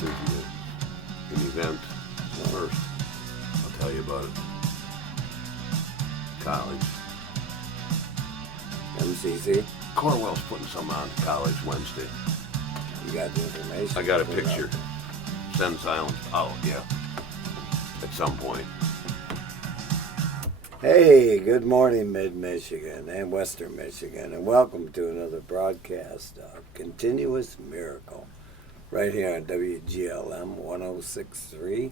There's an event first. I'll tell you about it. College. MCC? Cornwell's putting some on college Wednesday. You got the information? I got a picture. Send silence. Oh, yeah. At some point. Hey, good morning, Mid-Michigan and Western Michigan, and welcome to another broadcast of Continuous Miracle, right here on WGLM 106.3,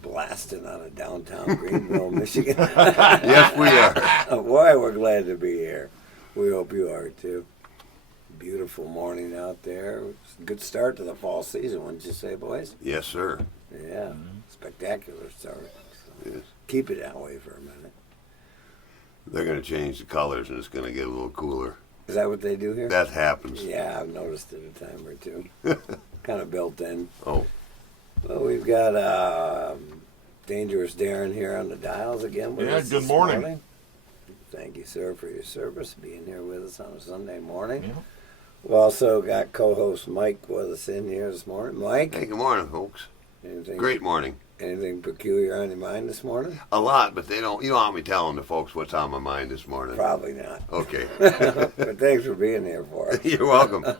blasting out of downtown Greenville, Michigan. Yes, we are. Boy, we're glad to be here. We hope you are, too. Beautiful morning out there. Good start to the fall season, wouldn't you say, boys? Yes, sir. Yeah, spectacular start. So Yes. keep it that way for a minute. They're going to change the colors and it's going to get a little cooler. Is that what they do here? That happens. Yeah, I've noticed it a time or two. Kind of built in. Oh, Well, we've got Dangerous Darren here on the dials again with us Good this morning. Thank you, sir, for your service, being here with us on a Sunday morning. Yeah. We also got co-host Mike with us in here this morning. Mike, hey, good morning, folks. anything, Great morning. anything peculiar on your mind this morning? A lot, but you don't want me telling the folks what's on my mind this morning. Probably not. Okay. But thanks for being here for us. You're welcome. And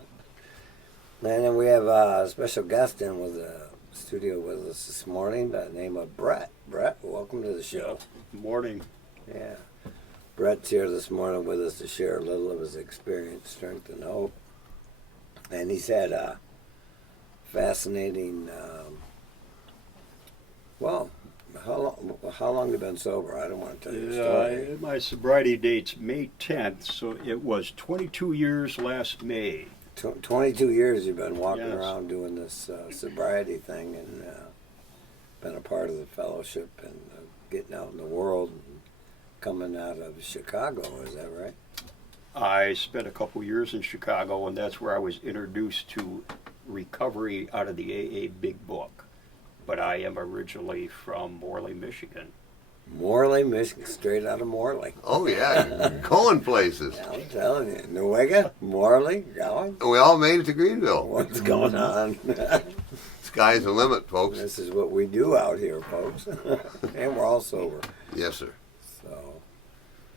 then we have a special guest in with the studio with us this morning by the name of Brett. Brett, welcome to the show. Good morning. Yeah. Brett's here this morning with us to share a little of his experience, strength, and hope. And he's had a fascinating, how long have you been sober? I don't want to tell you the story. My sobriety date's May 10th, so it was 22 years last May. 22 years you've been walking Yes. around doing this sobriety thing and been a part of the fellowship and getting out in the world and coming out of Chicago, is that right? I spent a couple years in Chicago, and that's where I was introduced to recovery out of the AA Big Book. But I am originally from Morley, Michigan. Morley, Michigan, straight out of Morley. Oh, yeah. Going places. Yeah, I'm telling you, Newega, Morley, going. We all made it to Greenville. What's going on? Sky's the limit, folks. This is what we do out here, folks. And we're all sober. Yes, sir.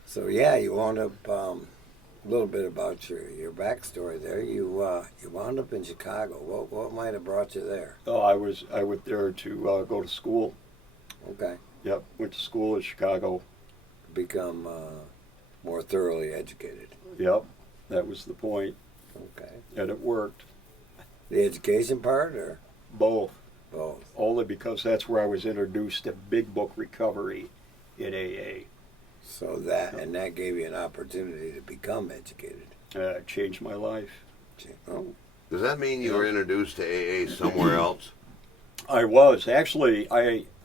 So yeah, you wound up a little bit about your backstory there. You wound up in Chicago. What might have brought you there? Oh, I went there to go to school. Okay, Yep, went to school in Chicago. become more thoroughly educated. Yep, that was the point, Okay, and it worked. the education part or Both. both? Only because that's where I was introduced to Big Book recovery in AA. So that gave you an opportunity to become educated. It changed my life. Oh, Does that mean you were introduced to AA somewhere else? I was. Actually,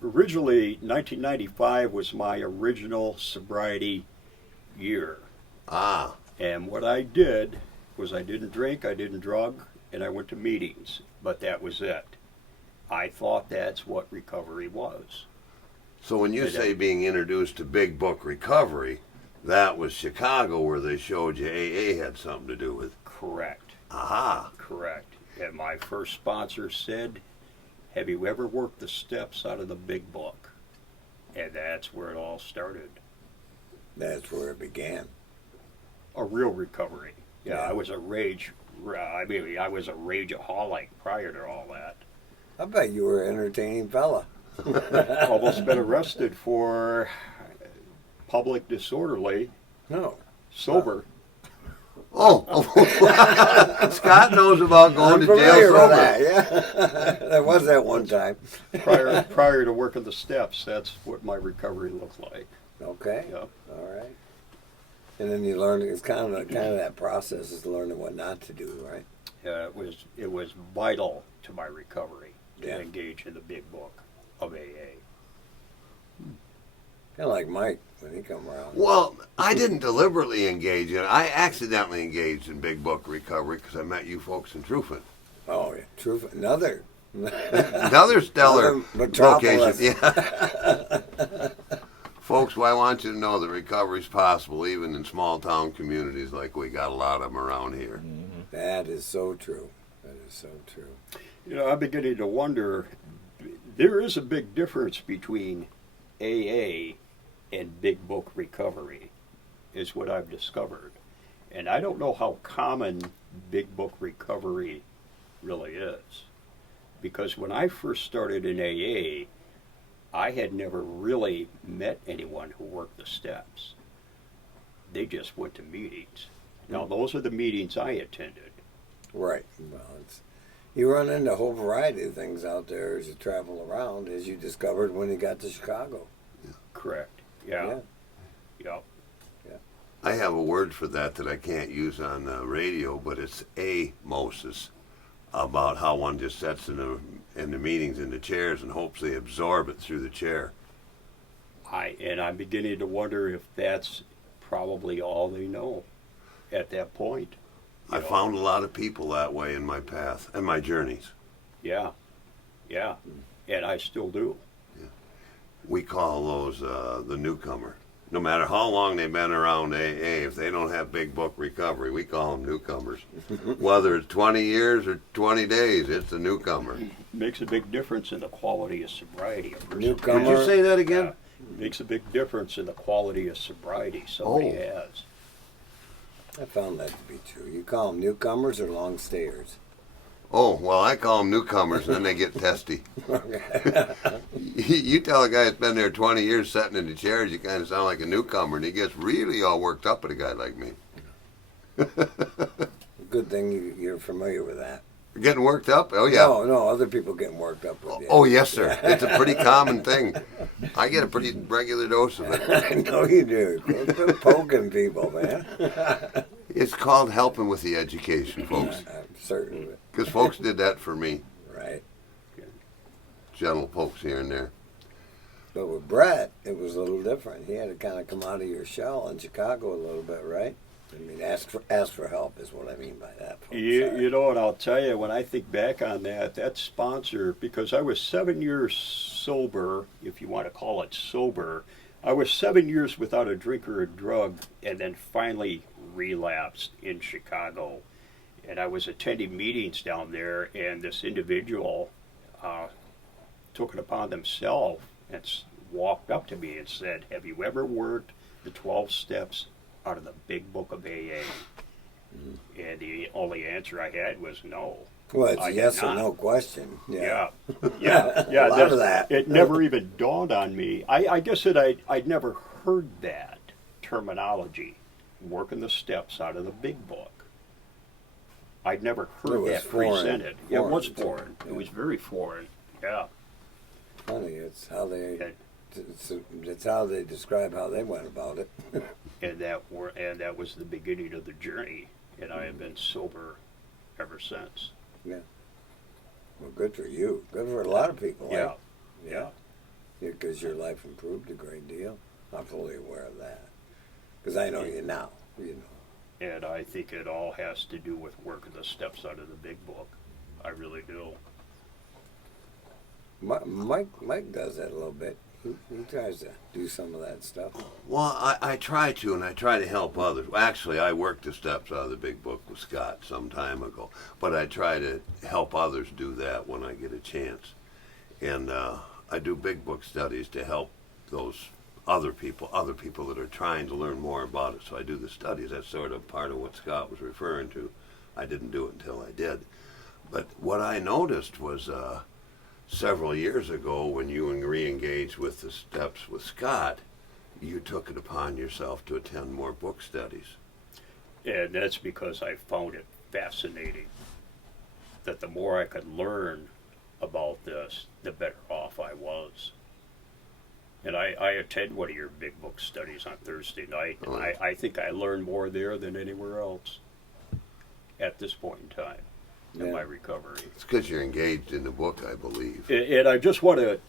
originally, 1995 was my original sobriety year. Ah, And what I did was I didn't drink, I didn't drug, and I went to meetings. But that was it. I thought that's what recovery was. so when you say being introduced to Big Book Recovery, that was Chicago where they showed you AA had something to do with. Correct. Aha. Correct. And my first sponsor said, "Have you ever worked the steps out of the Big Book?" And that's where it all started. that's where it began. A real recovery. Yeah, Yeah. I was a rageaholic prior to all that. I bet you were an entertaining fella. Almost been arrested for public disorderly, No. sober. Oh, Scott knows about going I'm to familiar jail with sober. that, yeah. There was that one time. Prior to working the steps, that's what my recovery looked like. Okay. Yep. All right. And then you learn. It's kind of that process is learning what not to do, right? It was vital to my recovery to Yeah. engage in the Big Book of AA. Kind of like Mike when he come around. Well, I didn't deliberately engage in it. I accidentally engaged in Big Book Recovery because I met you folks in Trufen. Oh, yeah. True. Another. Another stellar Another metropolis. location. Yeah. Folks, well, I want you to know that recovery is possible even in small town communities like we got a lot of them around here. That is so true. That is so true. I'm beginning to wonder, there is a big difference between AA and big book recovery, is what I've discovered. And I don't know how common big book recovery really is. Because when I first started in AA, I had never really met anyone who worked the steps. They just went to meetings. Now, those are the meetings I attended. Right. Well, you run into a whole variety of things out there as you travel around, as you discovered when you got to Chicago. Correct. Yeah. Yeah. I have a word for that I can't use on the radio, but it's amosis, about how one just sits in the meetings in the chairs and hopes they absorb it through the chair. I'm beginning to wonder if that's probably all they know at that point. I found a lot of people that way in my path and my journeys. Yeah. And I still do. We call those the newcomer. No matter how long they've been around AA, if they don't have big book recovery, we call them newcomers. Whether it's 20 years or 20 days, it's a newcomer. Makes a big difference in the quality of sobriety a person Newcomer. Did you say that again? Makes a big difference in the quality of sobriety somebody Oh. has. I found that to be true. You call them newcomers or long stayers? Oh, well, I call them newcomers, and then they get testy. You tell a guy that's been there 20 years sitting in the chairs, you kind of sound like a newcomer, and he gets really all worked up at a guy like me. Good thing you're familiar with that. Getting worked up? Oh, yeah. No, other people getting worked up with you. Oh, yes, sir. It's a pretty common thing. I get a pretty regular dose of it. I know you do. Quit poking people, man. It's called helping with the education, folks. I'm certain of it. Because folks did that for me. Right. Gentle pokes here and there. But with Brett, it was a little different. He had to kind of come out of your shell in Chicago a little bit, right? I mean, ask for help is what I mean by that. Folks. You know what, I'll tell you, when I think back on that sponsor, because I was 7 years sober, if you want to call it sober, I was 7 years without a drink or a drug, and then finally relapsed in Chicago. And I was attending meetings down there, and this individual took it upon themselves and walked up to me and said, "Have you ever worked the 12 steps out of the big book of AA?" And the only answer I had was no. Well, it's I a did yes or not. no question. Yeah. A lot of that. It never even dawned on me. I guess that I'd never heard that terminology, working the steps out of the big book. I'd never It heard was that foreign. presented. It was Foreign, foreign. too. It was very foreign. Yeah. Funny, it's how they And, it's how they describe how they went about it. and that was the beginning of the journey, and I have been sober ever since. Well, good for you. Good for a lot of people. Yeah. eh? Yeah. Because your life improved a great deal. I'm fully aware of that. Because I know you now. You know. And I think it all has to do with working the steps out of the big book. I really do. Mike does that a little bit. He tries to do some of that stuff. Well, I try to, and I try to help others. Actually, I worked the steps out of the big book with Scott some time ago, but I try to help others do that when I get a chance. And I do big book studies to help those other people that are trying to learn more about it. So I do the studies. That's sort of part of what Scott was referring to. I didn't do it until I did. But what I noticed was several years ago when you re-engaged with the steps with Scott, you took it upon yourself to attend more book studies. And that's because I found it fascinating that the more I could learn about this, the better off I was. And I attend one of your big book studies on Thursday night, and I think I learned more there than anywhere else at this point in time in my recovery. It's because you're engaged in the book, I believe. And I just want to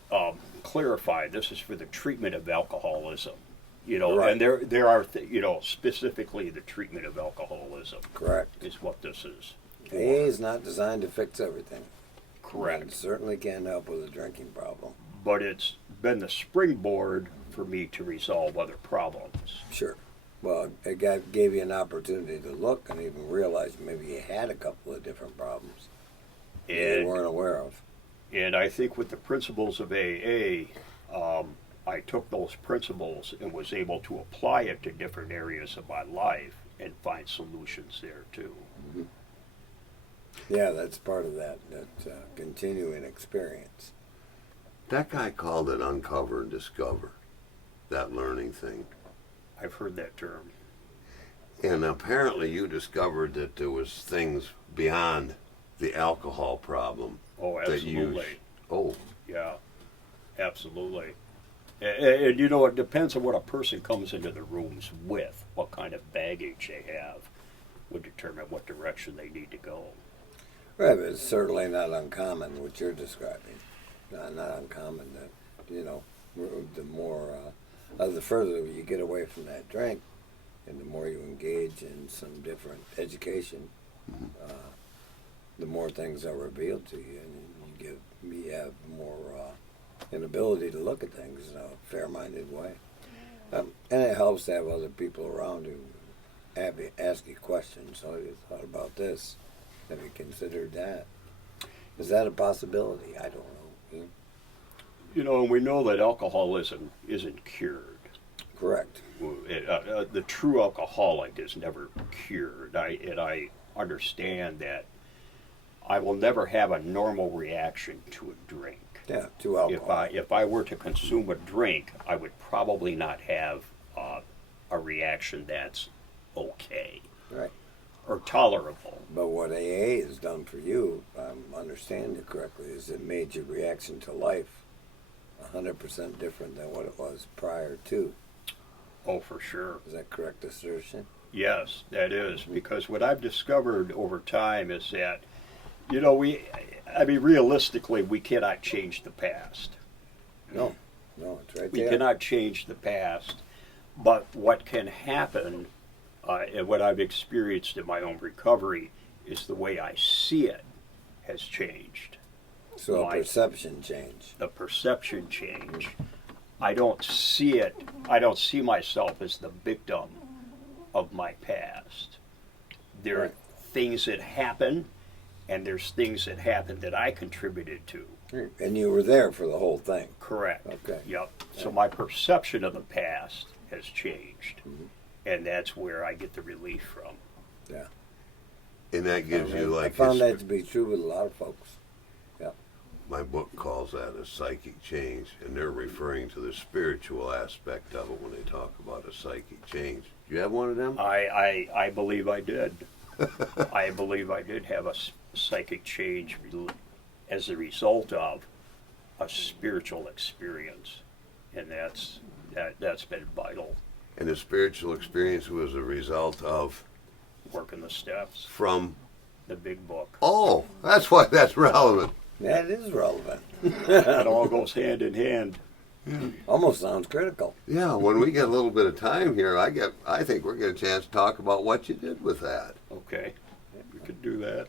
clarify, this is for the treatment of alcoholism. You know, Right. and there are, specifically the treatment of alcoholism Correct. is what this is. AA is not designed to fix everything. Correct. It certainly can't help with a drinking problem. But it's been the springboard for me to resolve other problems. Sure. Well, it gave you an opportunity to look and even realize maybe you had a couple of different problems. they And weren't aware of. And I think with the principles of AA, I took those principles and was able to apply it to different areas of my life and find solutions there too. Yeah, that's part of that continuing experience. That guy called it uncover and discover, that learning thing. I've heard that term. And apparently you discovered that there was things beyond the alcohol problem. Oh, that you- absolutely. Oh, Yeah, absolutely. And you know, it depends on what a person comes into the rooms with. What kind of baggage they have would determine what direction they need to go. Right, but it's certainly not uncommon what you're describing. Not uncommon that, you know, the more, the further you get away from that drink, and the more you engage in some different education, the more things are revealed to you, and you have more an ability to look at things in a fair-minded way. And it helps to have other people around who ask you questions. So you thought about this? Have you considered that? Is that a possibility? I don't know. You know, and we know that alcoholism isn't cured. Correct. The true alcoholic is never cured. I understand that I will never have a normal reaction to a drink. Yeah, to alcohol. If I were to consume a drink, I would probably not have a reaction that's okay Right. or tolerable. But what AA has done for you, if I'm understanding it correctly, is it made your reaction to life 100% different than what it was prior to. Oh, for sure. Is that correct assertion? Yes, that is, because what I've discovered over time is that, you know, realistically, we cannot change the past. No, it's right We there. cannot change the past, but what can happen, and what I've experienced in my own recovery, is the way I see it has changed. So a my- perception change. The perception change. I don't see myself as the victim of my past. There are Right. things that happen, and there's things that happen that I contributed to. And you were there for the whole thing. Correct. Okay. Yep. So my perception of the past has changed, Mhm. and that's where I get the relief from. Yeah. and that gives you I like found his- that to be true with a lot of folks. my book calls that a psychic change, and they're referring to the spiritual aspect of it when they talk about a psychic change. Do you have one of them? I believe I did. I believe I did have a psychic change as a result of a spiritual experience, and that's been vital. And the spiritual experience was a result of Working the steps, from. the big book. Oh, that's why that's relevant. That is relevant. It all goes hand in hand. Almost sounds critical. Yeah, when we get a little bit of time here, I think we're getting a chance to talk about what you did with that. Okay, we could do that.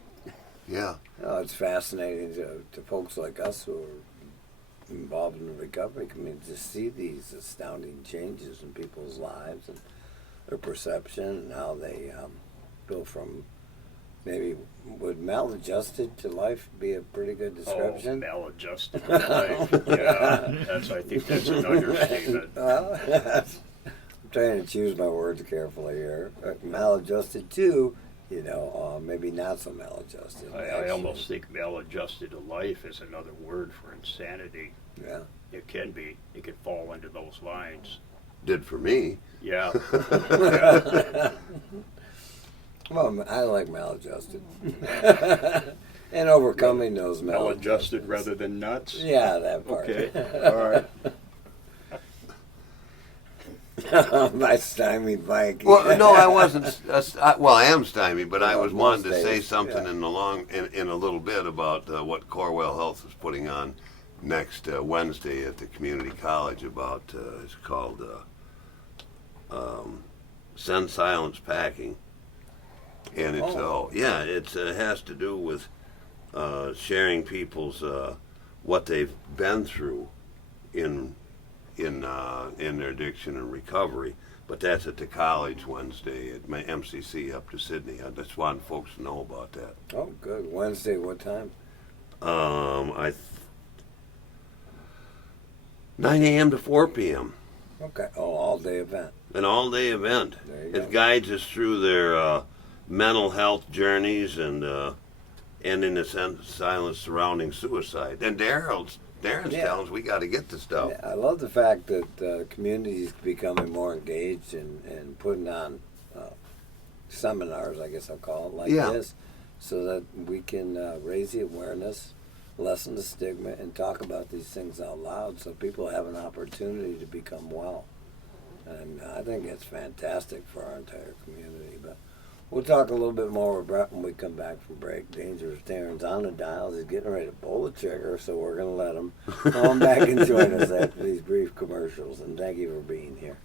Yeah. It's fascinating to folks like us who are involved in the recovery. I mean, to see these astounding changes in people's lives and their perception and how they go from maybe, would maladjusted to life be a pretty good description? Oh, maladjusted to life. Yeah, I think that's an understatement. Well, I'm trying to choose my words carefully here. Maladjusted to, maybe not so maladjusted. I actually. almost think maladjusted to life is another word for insanity. Yeah. It can be. It can fall into those lines. Did for me. Yeah. Well, I like maladjusted. And overcoming those Maladjusted rather than nuts. Yeah, that part. Okay. All right. My stymied Vikey. Well, no, I wasn't. Well, I am stymied, but I Well, was most wanting to say days, something yeah. in a little bit about what Corwell Health is putting on next Wednesday at the community college about. It's called Send Silence Packing, and it's it has to do with sharing people's what they've been through in their addiction and recovery. But that's at the college Wednesday at my MCC up to Sydney. I just wanted folks to know about that. Oh, good. Wednesday, what time? I 9 a.m. to 4 p.m. Okay. Oh, all day event. An all-day event. There you go. It guides us through their mental health journeys and in a sense, silence surrounding suicide. And Darren's Yeah. telling us we got to get the stuff. Yeah, I love the fact that communities becoming more engaged and putting on seminars, I guess I'll call it, like Yeah. this, so that we can raise the awareness, lessen the stigma, and talk about these things out loud so people have an opportunity to become well. And I think it's fantastic for our entire community. But we'll talk a little bit more with Brett when we come back from break. Dangerous Darren's on the dials. He's getting ready to pull the trigger, so we're going to let him come back and join us after these brief commercials. And thank you for being here.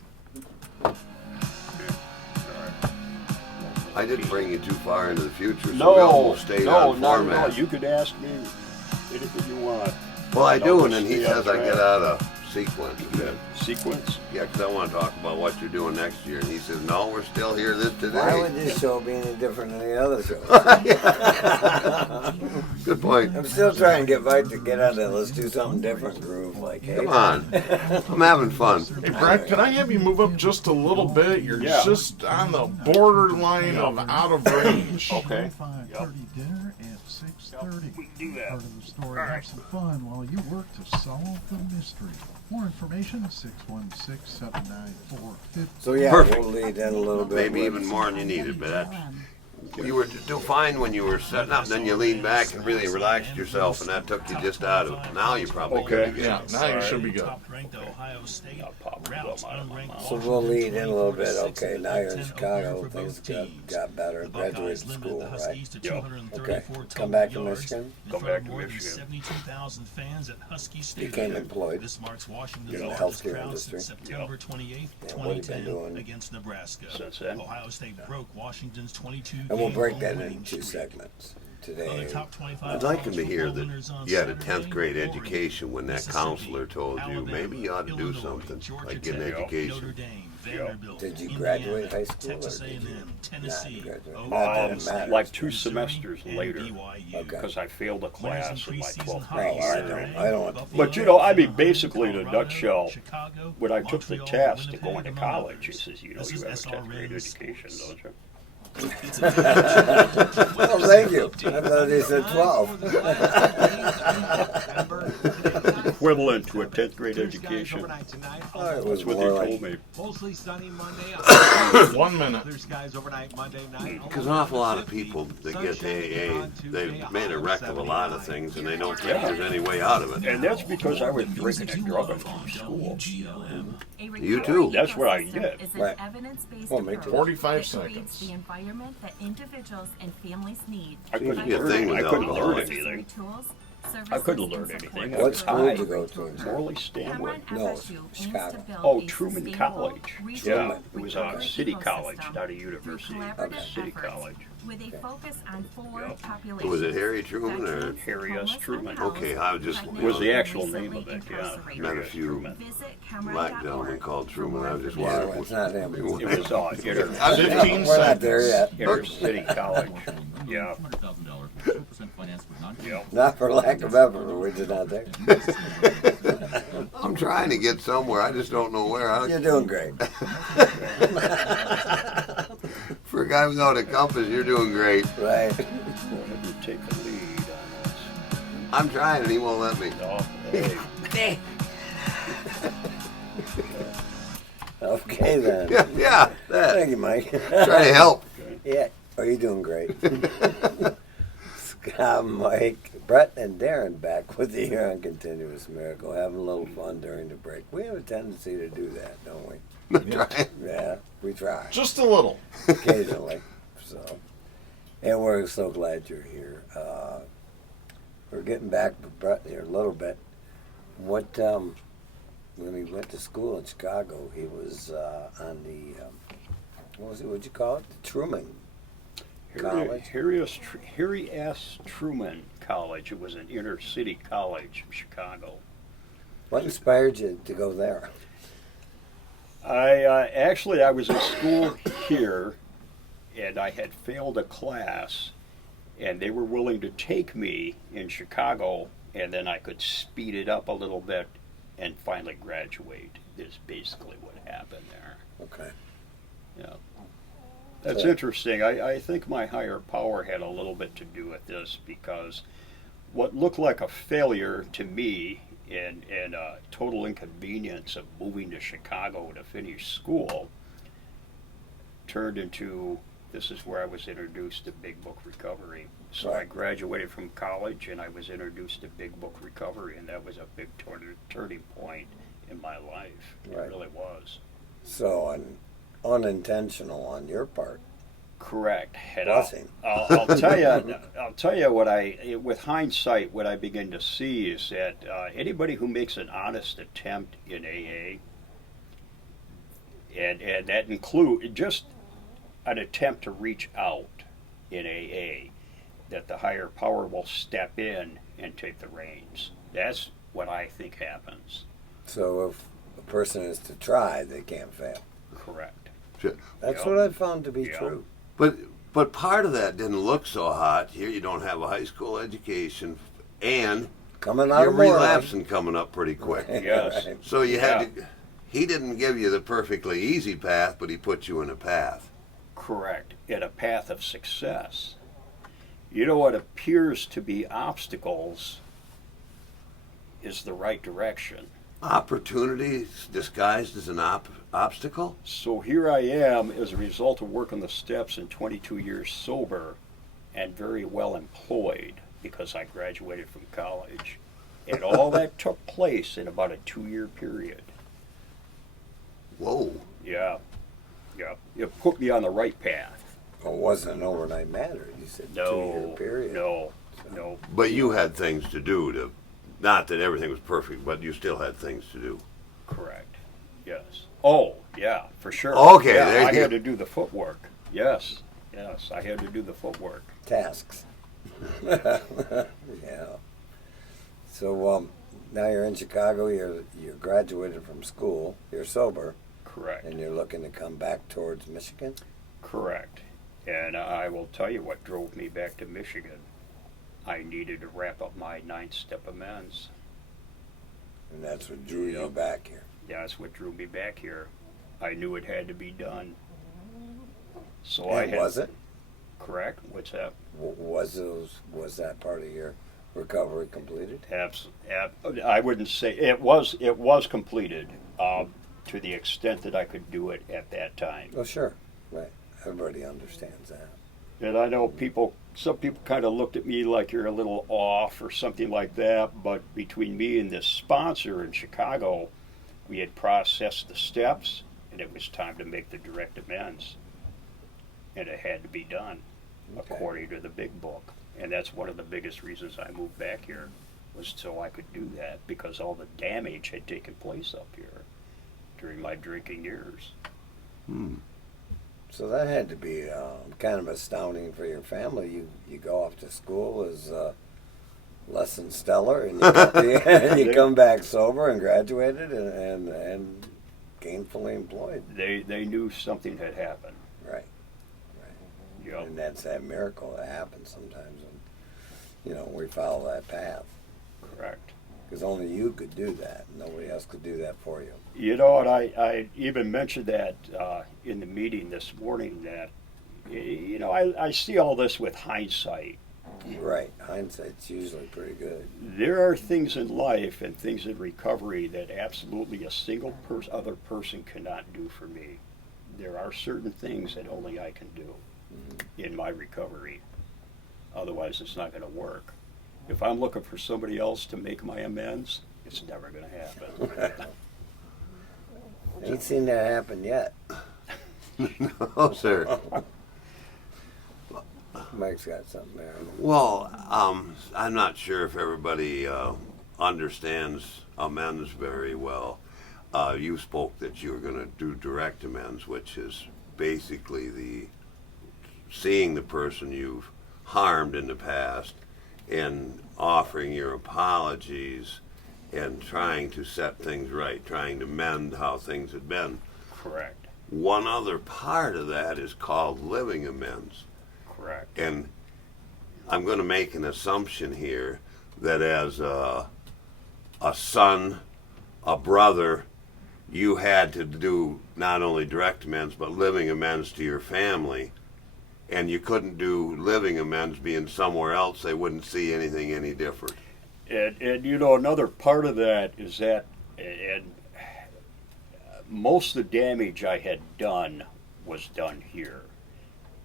I didn't bring you too far into the future, so we No, almost stayed on not at format. all. You could ask me anything you want. Well, I No, do, we'll and then he stay on says I track. get out of sequence. Sequence? Yeah, because I want to talk about what you're doing next year. And he says, no, we're still here today. Why would this show be any different than the other shows? Good point. I'm still trying to get Mike to get out of that let's do something different groove. Like, hey, Come on. I'm having fun. Hey, Brett, can I have you move up just a little bit? You're Yeah. just on the borderline of out of range. Okay. 5:30 dinner at 6:30. We can do that. Part of the story. Have some fun while you work to solve the mystery. More information: 616-794-50. so yeah, Perfect. we'll lead in a little bit. Maybe with- even more than you needed, but that's, you were doing fine when you were setting up. Then you leaned back and really relaxed yourself, and that took you just out of it. Now you're probably Okay. good again. Yeah, now you should be good. Top-ranked Ohio State I'll pop it routes up, I don't know. unranked So we'll lead in a little bit. 24-6 Okay, now you're in 10 Chicago. over for Things both teams. got better. The Buckeyes Graduated limited school, the right? Huskies to Yeah. 234 Okay. total Come back to yards Michigan. in Come front back of to more than Michigan. 72,000 fans at Husky Stadium. Became employed. This marks Washington's You know, largest healthcare crowd industry. since September 28, Yeah, what have you been 2010 doing against Nebraska. since then? Ohio State broke Washington's 22 And we'll game break home that winning into two streak. segments Other today. top 25 I'd like him to college hear football that winners on you had a Saturday: 10th grade Oregon, education when that Mississippi, counselor told you Alabama, maybe you ought to do Illinois, something, Georgia like get an Tech, Notre education. Dame, Vanderbilt, Did you Indiana, graduate high school, Texas or did you A&M, Tennessee, not graduate? Ohio Not that it State, matters. Like 2 Missouri, semesters and later. BYU. Okay. Because I failed a Winners in class in my preseason 12th hockey grade. I Saturday, don't- Buffalo, But, you know, I mean, Colorado, basically, in a nutshell, Chicago, when I took the Montreal, test to Winnipeg, go into among college, he others. says, you know, This you is have a 10th grade SRN education, Sports. don't you? It's a Oh, thank you. I thought they said 12. Equivalent to a 10th grade education. Oh, it was That's what they more told like me. Mostly sunny Monday. 1 minute. Clear skies overnight Monday night. Because an awful lot of people that get to AA, they've made a wreck of a lot of things, and they don't think there's any way out of it. And that's because I was drinking and drugging from school. You too. That's what I did. Right. Well, me too. 45 seconds. The environment that individuals and families need. I couldn't Seems to be a thing learn, with I couldn't learn alcohol. anything. Tools, I couldn't services, learn and anything. support I what was school high. did you go to? Morley Stanwood. No, Chicago. Oh, Truman College. Yeah, it was Truman. City College, not a university. Collaborative City efforts College. With a focus on four Yep. populations. Was it Harry Truman or? Veterans, Harry S. homeless, Truman. unhoused, Okay, I was just- pregnant, Was the and actual name recently of it, yeah. incarcerated. Met a Harry S. few Truman. Visit Black gentlemen Cameron.org called for Truman. more I just Yeah, wondered. well, it's not him. It was inner, 15 We're not there seconds. yet. inner city college. Yeah, yeah. Not for lack of effort, we're just not there. I'm trying to get somewhere. I just don't know where. You're doing great. For a guy without a compass, you're doing great. Right. Go ahead and take the lead on this. I'm trying, and he won't let me. Oh, hey. Okay then. Yeah, yeah. That. Thank you, Mike. Try to help. Yeah. Oh, you're doing great. Scott, Mike, Brett, and Darren back with you here on Continuous Miracle, having a little fun during the break. We have a tendency to do that, don't we? I'm trying. Yeah, we try Just a little. occasionally. So, and we're so glad you're here. We're getting back with Brett here a little bit. What when he went to school in Chicago, he was on the what was it? What'd you call it? The Truman College. Harry S. Truman College. It was an inner city college, Chicago. What inspired you to go there? I was in school here, and I had failed a class, and they were willing to take me in Chicago, and then I could speed it up a little bit and finally graduate. Is basically what happened there. Okay. Yeah. That's So- interesting. I think my higher power had a little bit to do with this, because what looked like a failure to me and a total inconvenience of moving to Chicago to finish school turned into, this is where I was introduced to Big Book Recovery. So I Right. graduated from college and I was introduced to Big Book Recovery, and that was a big turning point in my life. It Right. really was. So unintentional on your part. Correct. And Blessing. I'll tell you. I'll tell you what with hindsight, what I begin to see is that anybody who makes an honest attempt in AA, and that include just an attempt to reach out in AA, that the higher power will step in and take the reins. That's what I think happens. So if a person is to try, they can't fail. Correct. That's Yeah. what I've found to be Yeah. true. But part of that didn't look so hot. Here you don't have a high school education, and Coming out you're of Moreland. relapsing coming up pretty quick. Yes. Right. So you had to. He didn't give you the perfectly easy path, but he put you in a path. Correct. In a path of success. You know, what appears to be obstacles is the right direction. Opportunity disguised as an obstacle. So here I am as a result of working the steps and 22 years sober and very well employed because I graduated from college. And all that took place in about a 2-year period. Whoa. Yeah. Yeah. It put me on the right path. Well, it wasn't an overnight matter. You said 2-year period. No. But you had things to do to. Not that everything was perfect, but you still had things to do. Correct. Yes. Oh, yeah, for sure. Okay, Yeah, there I you had go. to do the footwork. Yes. I had to do the footwork. Tasks. Yeah. So now you're in Chicago. You're graduated from school. You're sober, Correct. and you're looking to come back towards Michigan. Correct. And I will tell you what drove me back to Michigan. I needed to wrap up my 9-step amends. And that's what drew you Yep. back here. That's what drew me back here. I knew it had to be done. So I And had. was it? Correct. What's that? Was that part of your recovery completed? I wouldn't say it was. It was completed to the extent that I could do it at that time. Oh, sure. Right. Everybody understands that. And I know some people kind of looked at me like you're a little off or something like that, but between me and this sponsor in Chicago, we had processed the steps, and it was time to make the direct amends. And it had to be done Okay. according to the big book. And that's one of the biggest reasons I moved back here, was so I could do that, because all the damage had taken place up here during my drinking years. So that had to be kind of astounding for your family. You go off to school as less than stellar, and you come back sober and graduated and gainfully employed. They knew something had happened. Right. You know, And that's that miracle that happens sometimes when we follow that path. correct. Because only you could do that. Nobody else could do that for you. You know, and I even mentioned that in the meeting this morning, that, I see all this with hindsight. Right. Hindsight's usually pretty good. There are things in life and things in recovery that absolutely a single other person cannot do for me. There are certain things that only I can do in my recovery. Otherwise, it's not going to work. If I'm looking for somebody else to make my amends, it's never going to happen. Ain't seen that happen yet. Oh, sir. Mike's got something there. Well, I'm not sure if everybody understands amends very well. You spoke that you were going to do direct amends, which is basically seeing the person you've harmed in the past and offering your apologies and trying to set things right, trying to mend how things had been. Correct. One other part of that is called living amends. Correct. And I'm going to make an assumption here that as a son, a brother, you had to do not only direct amends but living amends to your family, and you couldn't do living amends being somewhere else. They wouldn't see anything any different. And you know, another part of that is that, and most of the damage I had done was done here.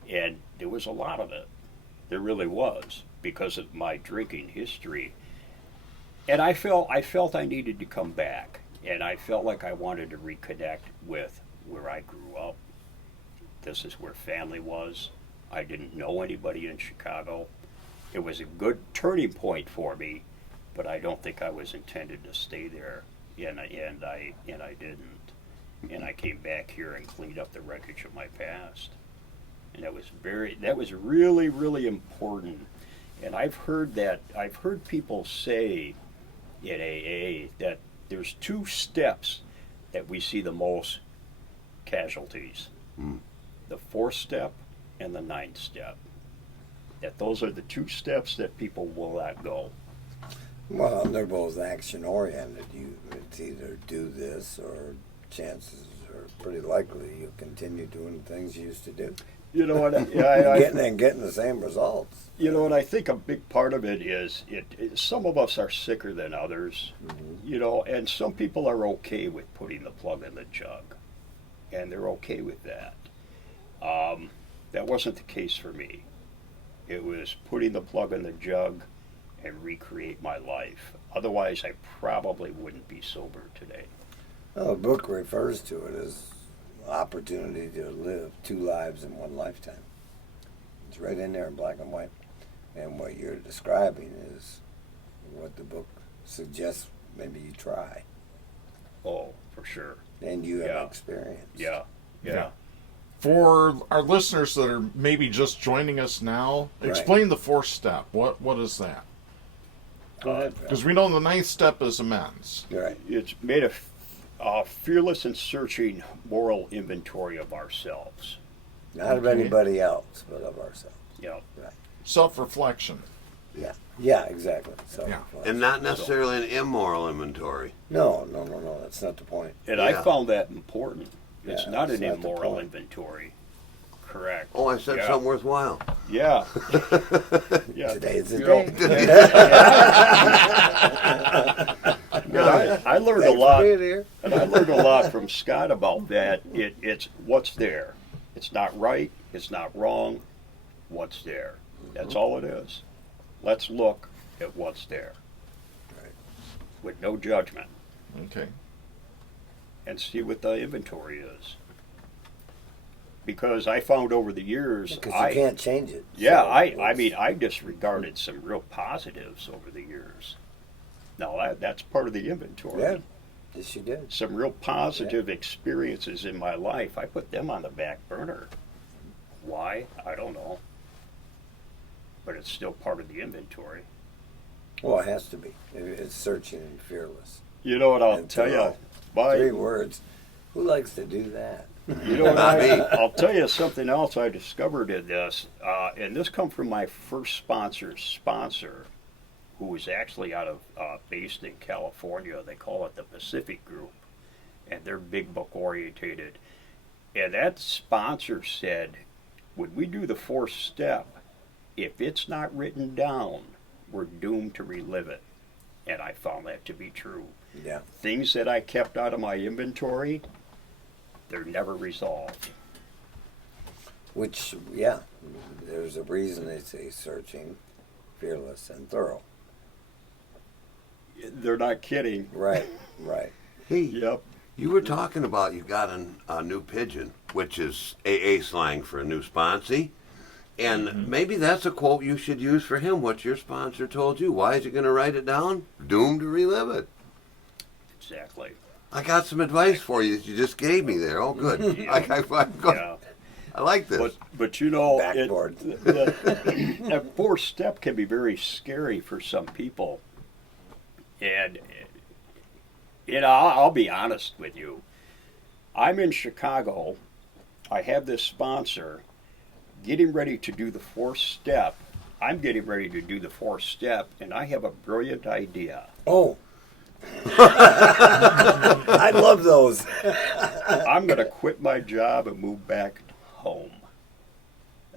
And there was a lot of it. There really was, because of my drinking history. And I felt I needed to come back. And I felt like I wanted to reconnect with where I grew up. This is where family was. I didn't know anybody in Chicago. It was a good turning point for me, but I don't think I was intended to stay there. And I didn't. And I came back here and cleaned up the wreckage of my past. And that was really, really important. And I've heard people say in AA that there's 2 steps that we see the most casualties. The 4th step and the 9th step. That those are the 2 steps that people will not go. Well, they're both action oriented. It's either do this or chances are pretty likely you'll continue doing things you used to do. You know what? Getting the same results. You know, and I think a big part of it is some of us are sicker than others, you know, and some people are okay with putting the plug in the jug, and they're okay with that. That wasn't the case for me. It was putting the plug in the jug and recreate my life. Otherwise, I probably wouldn't be sober today. Well, the book refers to it as opportunity to live 2 lives in 1 lifetime. It's right in there in black and white. And what you're describing is what the book suggests maybe you try. Oh, for sure. And you have experience. Yeah. For our listeners that are maybe just joining us now, Right. explain the 4th step. What is that? Go ahead. Because we know the 9th step is amends. You're right. It's made a fearless and searching moral inventory of ourselves. Not of anybody else, but of ourselves. You know, Self-reflection. Yeah, exactly. So, Yeah. And not necessarily an immoral inventory. No, that's not the point. and I Yeah. found that important. It's Yeah, not that's an not the immoral point. inventory. Correct. Oh, I said Yeah. something worthwhile. Yeah. Yeah. Today's the You know, day. I learned a Thanks lot. for being here. And I learned a lot from Scott about that. It's what's there. It's not right. It's not wrong. What's there. That's all it is. Let's look at what's there. Right. With no judgment. Okay. And see what the inventory is. Because I found over the years, Because you can't change it. yeah, So I it's- mean, I disregarded some real positives over the years. Now that's part of the inventory. Yeah, yes, you did. Some real positive experiences in my life, I put them on the back burner. Why? I don't know. But it's still part of the inventory. Well, it has to be. It's searching and fearless. You know what I'll And tell thorough. you? 3 words. Who likes to do that? You know what Not me. I'll tell you something else I discovered in this, and this come from my first sponsor's sponsor, who was actually based in California. They call it the Pacific Group, and they're big book orientated. And that sponsor said, when we do the 4th step, if it's not written down, we're doomed to relive it. And I found that to be true. Yeah. Things that I kept out of my inventory, they're never resolved. Which, yeah, there's a reason they say searching, fearless, and thorough. They're not kidding. Right, right. Hey, Yep. you were talking about you got a new pigeon, which is AA slang for a new sponsee. And maybe that's a quote you should use for him, what your sponsor told you. Why is he going to write it down? Doomed to relive it. Exactly. I got some advice for you that you just gave me there. Oh, good. Yeah. I like this. But you know, Backboard. that 4th step can be very scary for some people. And you know, I'll be honest with you. I'm in Chicago. I have this sponsor getting ready to do the 4th step, I'm getting ready to do the 4th step, and I have a brilliant idea. Oh. I love those. I'm going to quit my job and move back home.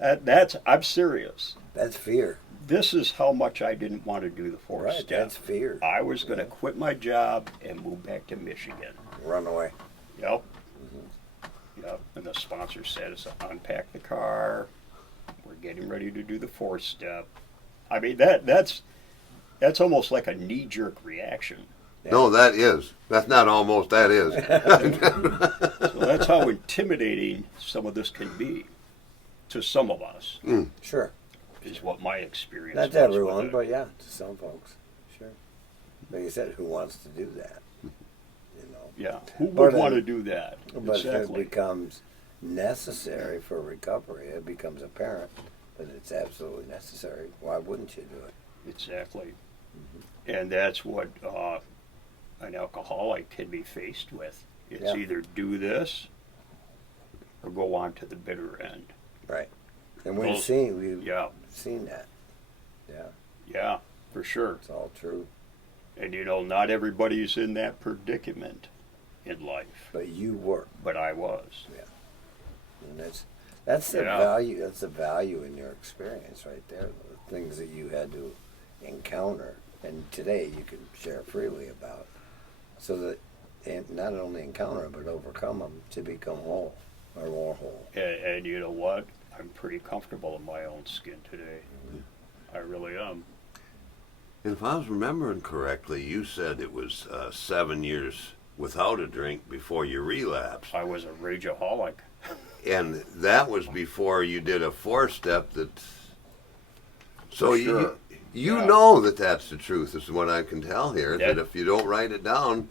I'm serious. That's fear. This is how much I didn't want to do the 4th Right, step. that's fear. I was going to quit my job and move back to Michigan. Run away. Yep. Yep. And the sponsor said, unpack the car. We're getting ready to do the 4th step. I mean, that's almost like a knee-jerk reaction. No, that is. That's not almost. That is. So that's how intimidating some of this can be to some of us, Sure. is what my experience Not was to everyone, with but it. yeah, to some folks. Sure. Like you said, who wants to do that? You know. Yeah. Who But, would want to do that? But if it Exactly. becomes necessary for recovery, it becomes apparent that it's absolutely necessary. Why wouldn't you do it? Exactly. And that's what an alcoholic can be faced with. It's Yeah. either do this or go on to the bitter end. Right. And Well, we've Yeah, seen that. Yeah, yeah, for sure. it's all true. And you know, not everybody's in that predicament in life, But you were. but I was. And that's the Yeah. value. That's the value in your experience right there. The things that you had to encounter, and today you can share freely about, so that and not only encounter them but overcome them to become whole or more whole. And you know what? I'm pretty comfortable in my own skin today. I really am. And if I was remembering correctly, you said it was 7 years without a drink before you relapsed. I was a rageaholic. And that was before you did a 4-step that. So For sure. you Yeah. know that that's the truth, is what I can tell here. Yeah. That if you don't write it down,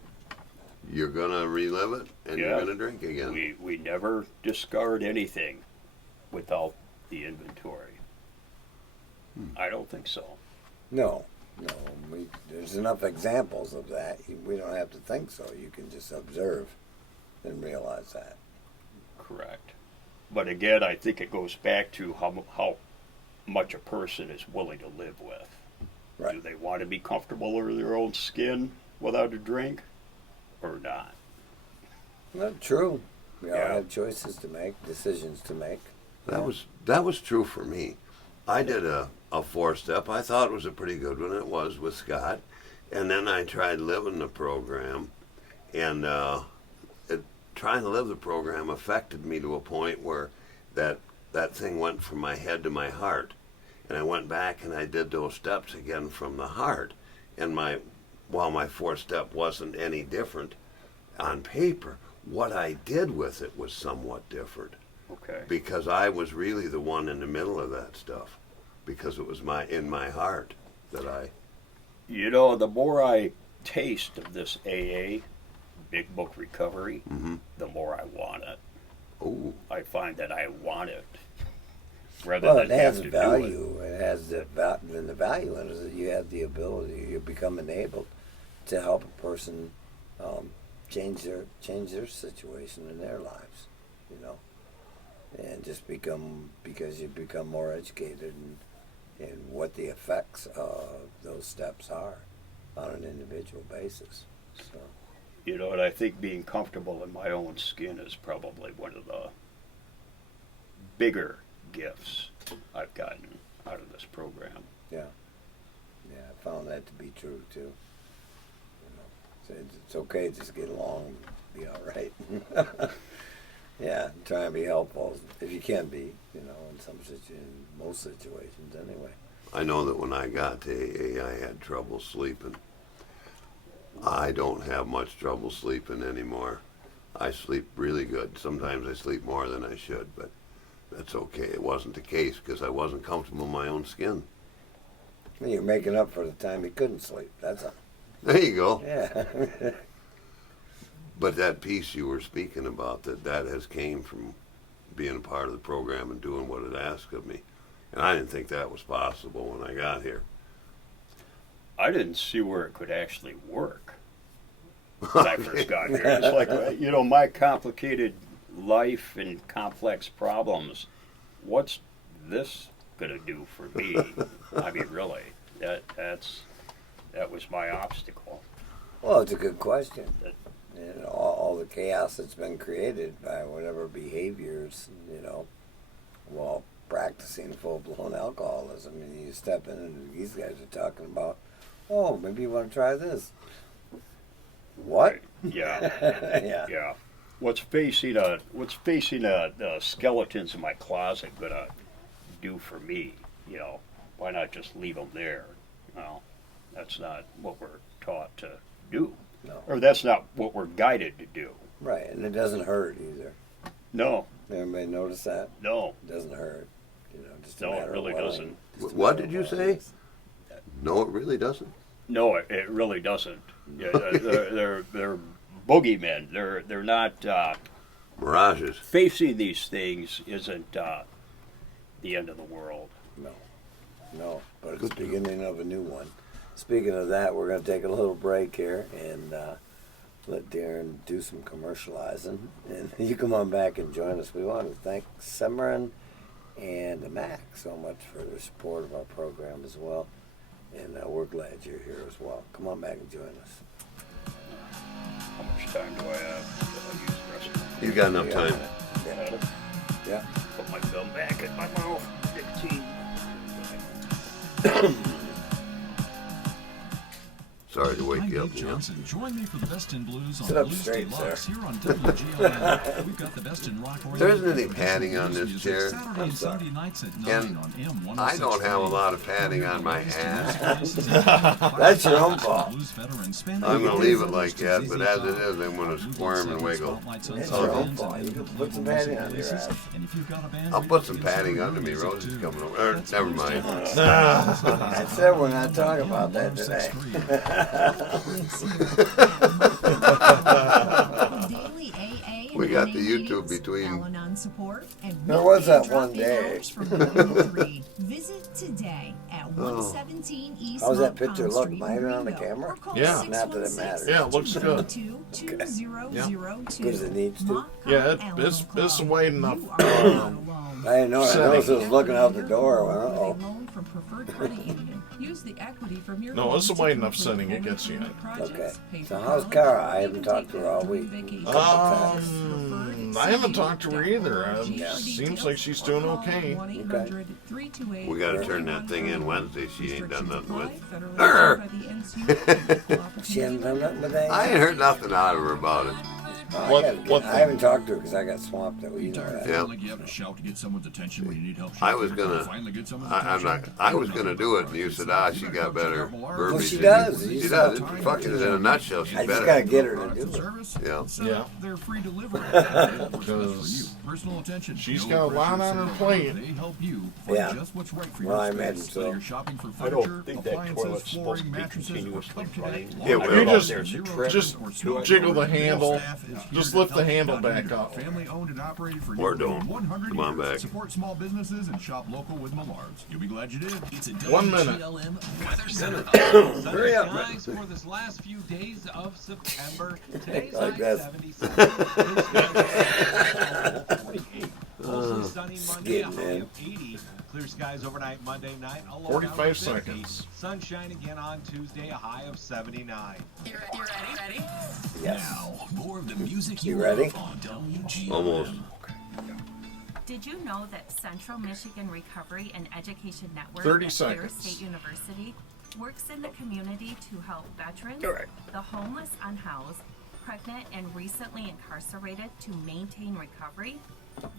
you're going to relive it and Yeah. you're going to drink again. We never discard anything without the inventory. I don't think so. No. There's enough examples of that. We don't have to think so. You can just observe and realize that. Correct. But again, I think it goes back to how much a person is willing to live with. Right. Do they want to be comfortable in their own skin without a drink or not? Well, true. We all Yeah. have choices to make, decisions to make. That was true for me. I did a 4-step. I thought it was a pretty good one. It was with Scott. And then I tried living the program. And trying to live the program affected me to a point where that thing went from my head to my heart. And I went back and I did those steps again from the heart. And while my 4-step wasn't any different on paper, what I did with it was somewhat different. Okay. Because I was really the one in the middle of that stuff. Because it was in my heart that I. You know, the more I taste of this AA, Big Book Recovery, the more I want it. Oh, I find that I want it rather Well, than it has have a to do it. value. It has and the value in it is that you have the ability, you become enabled to help a person change their situation in their lives, you know, and just because you become more educated in what the effects of those steps are on an individual basis. So, You know, and I think being comfortable in my own skin is probably one of the bigger gifts I've gotten out of this program. yeah, I found that to be true too. You know, so it's okay, just get along, and be all right. Yeah, try and be helpful if you can be. You know, in most situations anyway. I know that when I got to AA, I had trouble sleeping. I don't have much trouble sleeping anymore. I sleep really good. Sometimes I sleep more than I should, but that's okay. It wasn't the case because I wasn't comfortable in my own skin. You're making up for the time you couldn't sleep. That's all. There you go. Yeah. But that piece you were speaking about, that has came from being a part of the program and doing what it asked of me. And I didn't think that was possible when I got here. I didn't see where it could actually work when I first got here. It's like, you know, my complicated life and complex problems, what's this going to do for me. I mean, really, that was my obstacle. Well, it's a good question. And all the chaos that's been created by whatever behaviors, while practicing full-blown alcoholism. And you step in and these guys are talking about, oh, maybe you want to try this. What? Yeah. Yeah. Yeah. What's facing the skeletons in my closet gonna do for me? Why not just leave them there? Well, that's not what we're taught to do, No. or that's not what we're guided to do. Right, and it doesn't hurt either. No, Everybody notice that? no, It doesn't hurt. Just a No, it matter of really willing. doesn't. Just a What matter did of you willing. say? No, it really doesn't. no, it really doesn't. Yeah, they're boogeymen. They're not. Mirages. Facing these things isn't the end of the world. No, but it's the beginning of a new one. Speaking of that, we're going to take a little break here and let Darren do some commercializing. And you come on back and join us. We want to thank Cimarron and Mac so much for their support of our program as well. And we're glad you're here as well. Come on back and join us. How much time do I have to use the rest? You got enough time. Yeah. Yeah. Put my thumb back in my mouth. 15. Sorry to wake I'm you up. Dave Neil. Johnson. Join me for the best in blues on Sit up Blues straight, Deluxe sir. here on WGLN. We've got the best in rock. There isn't any padding on this chair. Saturday and Sunday nights at 9 And on M106.3. I don't have a lot of padding on my ass. That's your own fault. I'm gonna leave it like that, but as it is, I'm gonna squirm and wiggle. That's your own fault. You can put some padding on your ass. I'll put some padding under me. Rose is coming over. Never mind. I said we're not talking about that today. Daily AA We and got NA the YouTube meetings, between- Al-Anon support, and There was weekday that one drop-in day. hours from 1 to 3. Visit today at 117 East How's that Montcalm picture look? Street, Am I even on the Ringo, camera? or call Yeah. Not that it matters. Yeah, it looks good. 616-222-2002. Good as it needs to. Yeah, it's wide enough. You are not alone. I didn't know. I noticed it was looking out the door. I went, uh-oh. Loan from Preferred Credit Union. Use the equity from your No, loan it's a to wide enough complete setting. It home gets you in. improvement Okay. projects, pay So for how's college, Kara? or I haven't even talked take to her them all on week. vacation. Couple I haven't talked to her either. Seems like she's doing okay. We gotta turn that thing in Wednesday. She ain't done nothing with. She hasn't done nothing with that. I ain't heard nothing out of her about it. I haven't talked to her because I got swamped though. You know that. Yeah. Like you have to shout to get someone's attention when you need help. I was gonna. Finally get someone's I'm not. attention. I was gonna do it, and you said, she got better verbiage. she than you." does. She You does. saw- Fucking in a nutshell, she's I just better. gotta get her to do it. Service? Yeah. Set Yeah. up their free delivery. Because Because personal attention. she's no got a lot pressure, on her so plate. They help you find Yeah. just what's right for Well, I your imagine space. so. Whether you're shopping for I furniture, don't think that appliances, toilet's supposed flooring, to be mattresses, or continuously come today. running. It I will. don't know if Just- there's a trip. just jiggle the handle. Just lift the handle back up. Family owned and operated for Or nearly don't. 100 Come on years. back. Support small businesses and shop local with Menards. You'll be glad you did. It's a 1 minute. WGLM Weather Center. Hurry up. Skies for this last few days of September. Today's Like high that. 77. Mostly sunny Monday, a Skidding, high man. of 80. Clear skies overnight Monday night. A low 45 down to 50. seconds. Sunshine again on Tuesday, a high of 79. You ready? Yes. Now, more of the music You you ready? love on WGLM. Almost. Did you know that Central Michigan Recovery and Education Network 30 at Clear seconds. State University works in the community to help veterans, All right. the homeless, unhoused, pregnant, and recently incarcerated to maintain recovery?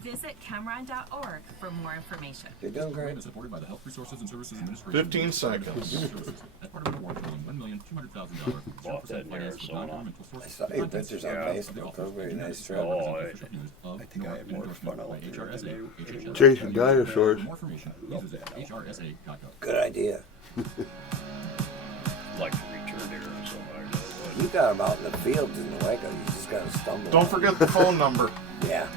Visit Cameron.org for more information. You're doing great. Is supported by the Health Resources and Services Administration. 15 seconds. As part of an award totaling $1,200,000. Bought that in Arizona. I saw your pictures on Yeah. Facebook. Those very nice trip. Oh, I think I had more fun out there than they Chasing dinosaurs. More information, please visit hrsa.gov. Good idea. like to return to Arizona. I really would. You got them out in the fields in the Waco. You just gotta stumble. Don't on forget the phone number. them. Yeah.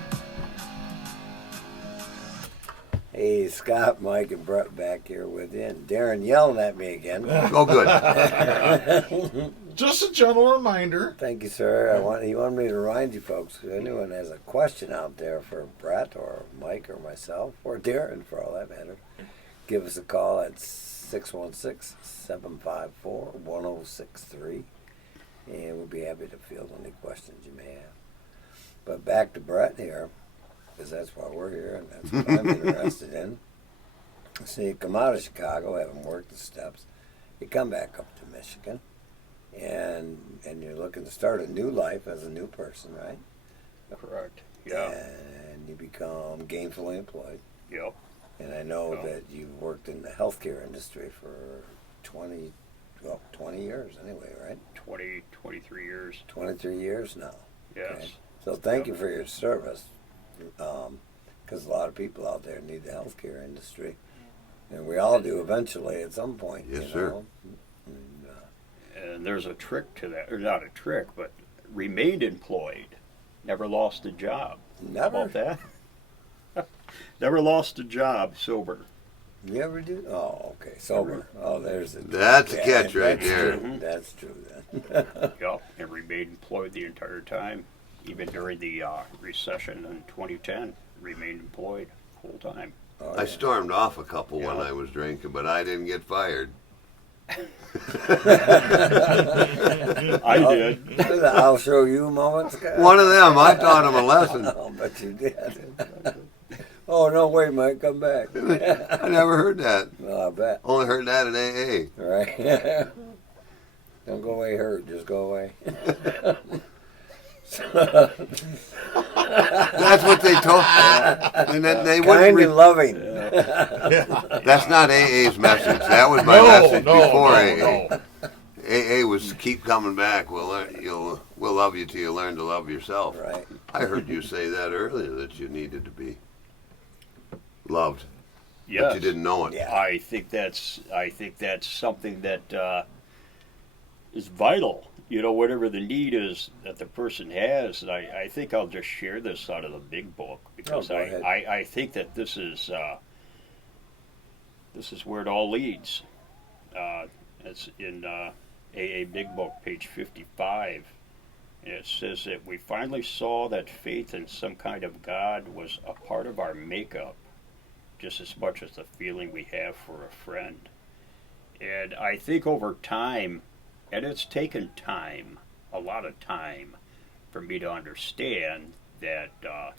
Hey, Scott, Mike, and Brett back here with you. And Darren yelling at me again. Oh, good. Just a gentle reminder. Thank you, sir. He wanted me to remind you folks, if anyone has a question out there for Brett or Mike or myself or Darren for all that matter, give us a call at 616-754-1063, and we'll be happy to field any questions you may have. But back to Brett here, because that's why we're here, and that's what I'm interested in. So you come out of Chicago, having worked the steps, you come back up to Michigan, and you're looking to start a new life as a new person, right? Correct. Yeah. And you become gainfully employed. Yep. And I know Yeah. that you've worked in the healthcare industry for 20 years anyway, right? 23 years. 23 years now. Yes. Okay. So thank you for your service, because a lot of people out there need the healthcare industry. And we all do eventually at some point. Yes, you sir. know? And there's a trick to that, or not a trick, but remained employed, never lost a job. How Never. about that? Never lost a job sober. You ever do? Oh, okay. Sober. Oh, there's a. That's a catch right that's there. True. That's true then. Yep. And remained employed the entire time, even during the recession in 2010. Remained employed full time. Oh, I yeah. stormed off a couple when Yeah. I was drinking, but I didn't get fired. I did. I'll show you moments, guys. One of them, I taught him a lesson. I'll bet you did. Oh, no, wait, Mike, come back. I never heard that. Well, I bet. Only heard that in AA. Right? Don't go away hurt, just go away. That's what they told. And then they Kind wouldn't. and loving. That's not AA's message. That was my message before AA. AA was keep coming back. We'll love you till you learn to love yourself. Right. I heard you say that earlier, that you needed to be loved, Yes. but you didn't know it. Yeah. I think that's something that is vital. You know, whatever the need is that the person has. And I think I'll just share this out of the big book because go ahead. I think that this is where it all leads. It's in AA Big Book, page 55. And it says that we finally saw that faith in some kind of God was a part of our makeup, just as much as the feeling we have for a friend. And I think over time, and it's taken time, a lot of time, for me to understand that, a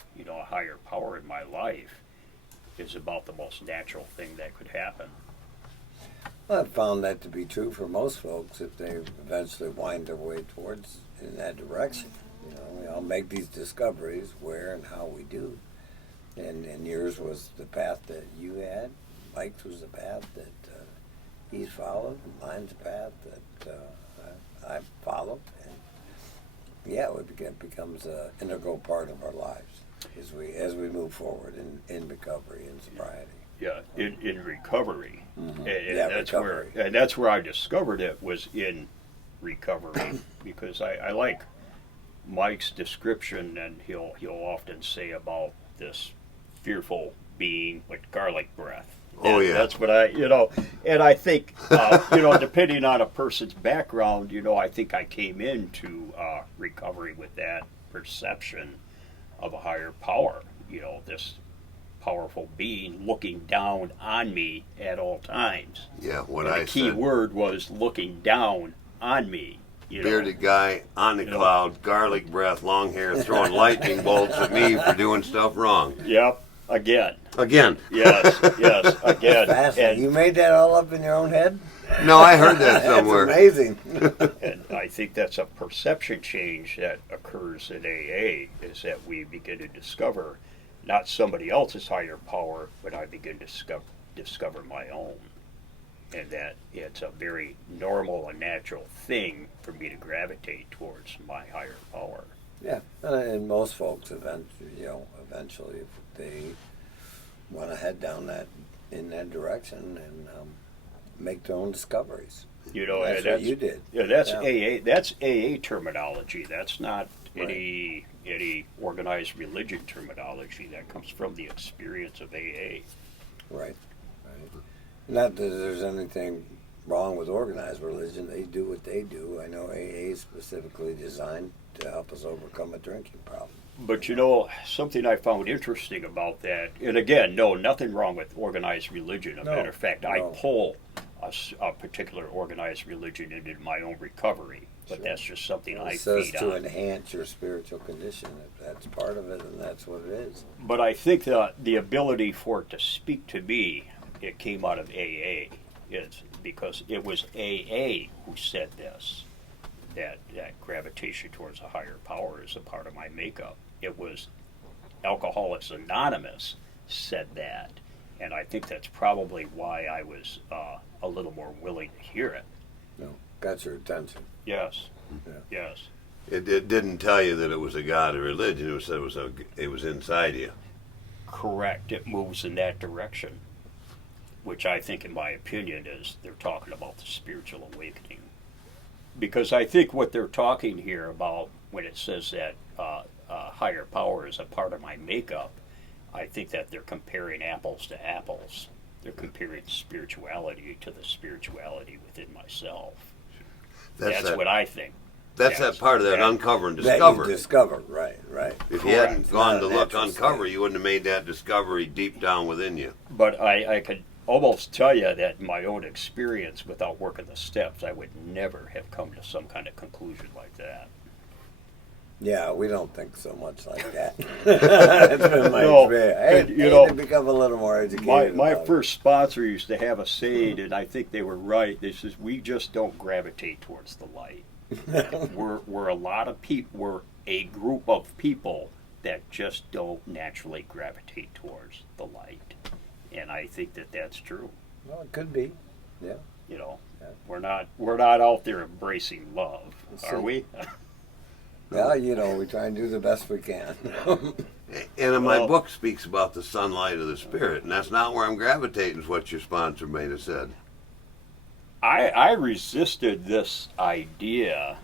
higher power in my life is about the most natural thing that could happen. Well, I've found that to be true for most folks if they eventually wind their way towards in that direction. You know, we all make these discoveries where and how we do. And yours was the path that you had. Mike's was the path that he's followed. Mine's the path that I followed. And yeah, it becomes an integral part of our lives as we move forward in recovery and sobriety. Yeah, in recovery. Mhm. And Yeah, that's recovery. that's where I discovered it was in recovery because I like Mike's description, and he'll often say about this fearful being with garlic breath. Oh, And yeah. that's what and I think depending on a person's background, I think I came into recovery with that perception of a higher power. This powerful being looking down on me at all times. Yeah, what And I the key said. word was looking down on me. Bearded guy on the cloud, garlic breath, long hair, throwing lightning bolts at me for doing stuff wrong. Yep. Again. Again. Yes. Again. Fascinating. You made that all up in your own head? No, I heard that somewhere. That's amazing. And I think that's a perception change that occurs in AA, is that we begin to discover not somebody else's higher power, but I begin to discover my own. And that it's a very normal and natural thing for me to gravitate towards my higher power. Yeah, and most folks eventually, if they want to head down in that direction and make their own discoveries. That's what you did. Yeah, that's Yeah. AA. That's AA terminology. That's not any organized religion terminology. That comes from the experience of AA. Right. Not that there's anything wrong with organized religion. They do what they do. I know AA is specifically designed to help us overcome a drinking problem. But you know, something I found interesting about that, and again, no, nothing wrong with organized religion. As a No, matter of fact, I no. pull a particular organized religion into my own recovery, but Sure. that's just something I It says feed to on. enhance your spiritual condition. If that's part of it, and that's what it is. But I think that the ability for it to speak to me, it came out of AA. It's because it was AA who said this, that gravitation towards a higher power is a part of my makeup. It was Alcoholics Anonymous said that, and I think that's probably why I was a little more willing to hear it. No, got your attention. Yes, Yeah. yes. It didn't tell you that it was a god or religion. It said it was inside you. Correct. It moves in that direction, which I think, in my opinion, is they're talking about the spiritual awakening. Because I think what they're talking here about when it says that higher power is a part of my makeup, I think that they're comparing apples to apples. They're comparing spirituality to the spirituality within myself. That's that, what I think. That's Yes. that part of that Yeah. uncover and That discover. you discover, right, right. If you hadn't Correct. gone Not to a look natural uncover, state. you wouldn't have made that discovery deep down within you. But I could almost tell you that in my own experience, without working the steps, I would never have come to some kind of conclusion like that. Yeah, we don't think so much like that. It's been my No, experience. Hey, and, you need to become a little more educated. My about it. first sponsor used to have a saying, and I think they were right. They says, "We just don't gravitate towards the light. we're a lot of people. We're a group of people that just don't naturally gravitate towards the light." And I think that that's true. Well, it could be. Yeah. You know, Yeah. we're not out there embracing love, See. are we? Well, you know, we try and do the best we can. And in my Well- book speaks about the sunlight of the spirit, and that's not where I'm gravitating, is what your sponsor may have said. I resisted this idea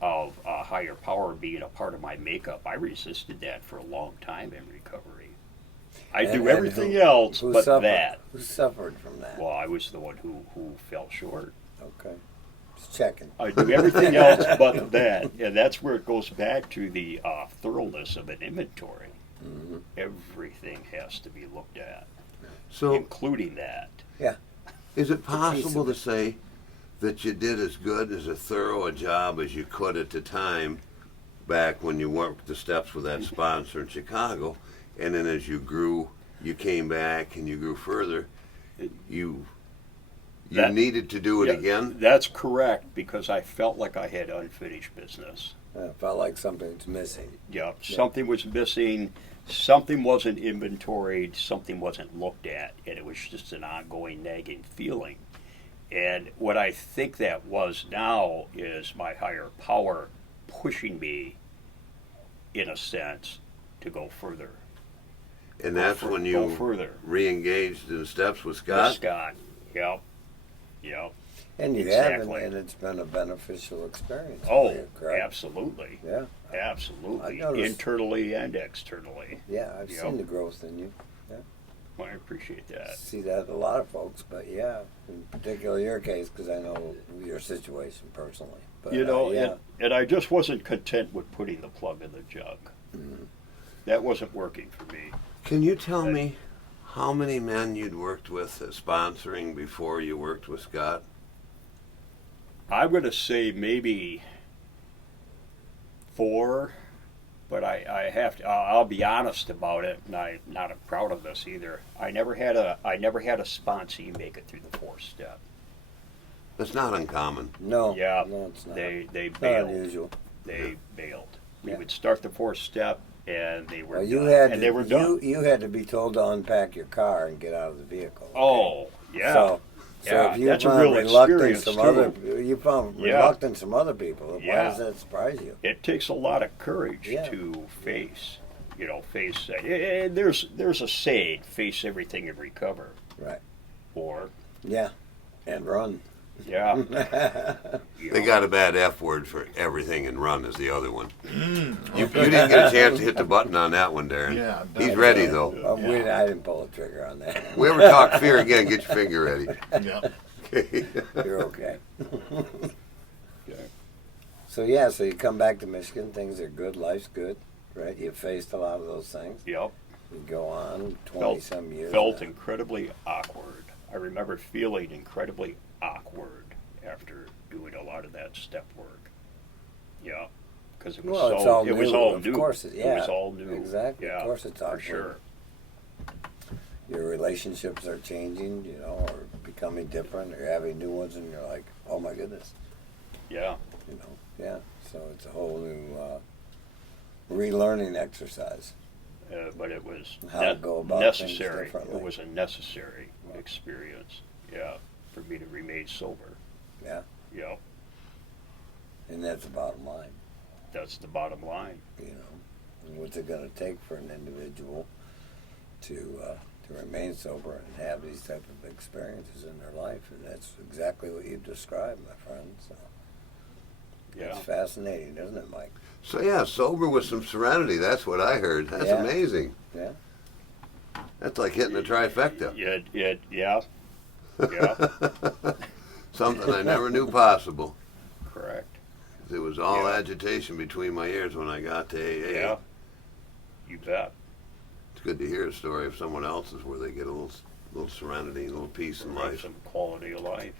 of a higher power being a part of my makeup. I resisted that for a long time in recovery. I And- do and everything who- else who but suffered? that. Who suffered from that? Well, I was the one who fell short. Okay. Just checking. I do everything else but that. And that's where it goes back to the thoroughness of an inventory. Mhm. Everything has to be looked at, So, including that. is it piece possible of to it. say that you did as good as a thorough a job as you could at the time back when you worked the steps with that sponsor in Chicago, and then as you grew, you came back and you grew further, you That- needed to do it Yeah, again? That's correct, because I felt like I had unfinished business. Felt like something's missing. Yep, something was missing, something wasn't inventoried, something wasn't looked at, and it was just an ongoing nagging feeling. And what I think that was now is my higher power pushing me, in a sense, to go further. And that's when Go you further. re-engaged in steps with Scott? Scott? Yep. Yep. And you haven't, Exactly. and it's been a beneficial experience. for Oh, you, correct? absolutely. Yeah. Absolutely. I noticed- Internally and externally. Yeah, I've Yep. seen the growth in you. Well, I appreciate that. See that in a lot of folks, but yeah, in particular your case, because I know your situation personally. But, You know, yeah. and I just wasn't content with putting the plug in the jug. Mm-hmm. That wasn't working for me. Can you tell me how many men you'd worked with sponsoring before you worked with Scott? I'm going to say maybe 4, but I have to. I'll be honest about it, and I'm not proud of this either. I never had a sponsee make it through the 4th step. That's not uncommon. No, Yeah, no, it's not. They Not bailed. unusual. They bailed. We Yeah. would start the 4th step, and they were Well, you done. had and to, they were done. you had to be told to unpack your car and get out of the vehicle. okay? Oh, yeah. So Yeah, if you that's a found real reluctance experience, from too. you found Yeah. reluctance from other people. Why Yeah. does that surprise you? It takes a lot of courage Yeah. to face that. And there's a saying: face everything and recover. Right. Or Yeah, and run. yeah, They got a bad F word for everything and run is the other one. You didn't get a chance to hit the button on that one, Darren. Yeah, He's that's ready, right. though. I didn't pull a trigger on that. We ever talk fear again, get your finger ready. Yeah. Okay. You're okay. Okay. So yeah, so you come back to Michigan, things are good, life's good, right? You faced a lot of those things. Yep. You go on 20-some years. Felt now. incredibly awkward. I remember feeling incredibly awkward after doing a lot of that step work. Yeah, because it was Well, so it's all it was new. all Of new. course it- yeah, was all new. exactly. Yeah, Of course it's for awkward. sure. Your relationships are changing, you know, or becoming different, or having new ones, and you're like, oh my goodness, Yeah, you know, yeah. So it's a whole new relearning exercise. but it was How to go about things necessary. differently. It was a necessary experience. Yeah, for me to remain sober. Yeah, Yeah, and that's the bottom line, that's the bottom line. you know. And what's it going to take for an individual to remain sober and have these type of experiences in their life? And that's exactly what you've described, my friend. So Yeah. it's fascinating, isn't it, Mike? So yeah, sober with some serenity. That's what I heard. That's Yeah. amazing. Yeah. That's like hitting a trifecta. Yeah. Something I never knew possible. Correct. It was all Yeah. agitation between my ears when I got to AA. Yeah. You bet. It's good to hear a story of someone else's where they get a little serenity, a little peace in Have life. some quality of life.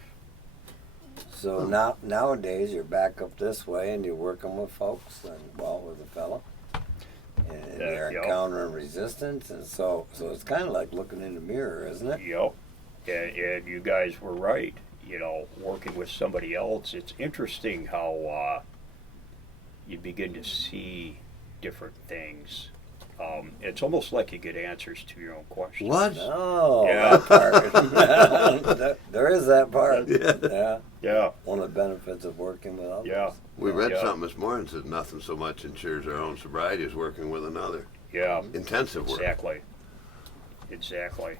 So nowadays you're back up this way and you're working with folks and well with a fella, and they're Yep. encountering resistance, and so it's kind of like looking in the mirror, isn't it? Yep. And you guys were right. You know, working with somebody else, it's interesting how you begin to see different things. It's almost like you get answers to your own questions. What? Oh, Yeah. that part. There is that part. Yeah. Yeah. One of the benefits of working with others. Yeah. We read Yeah. something this morning that said nothing so much ensures our own sobriety as working with another. Yeah. Intensive work. Exactly.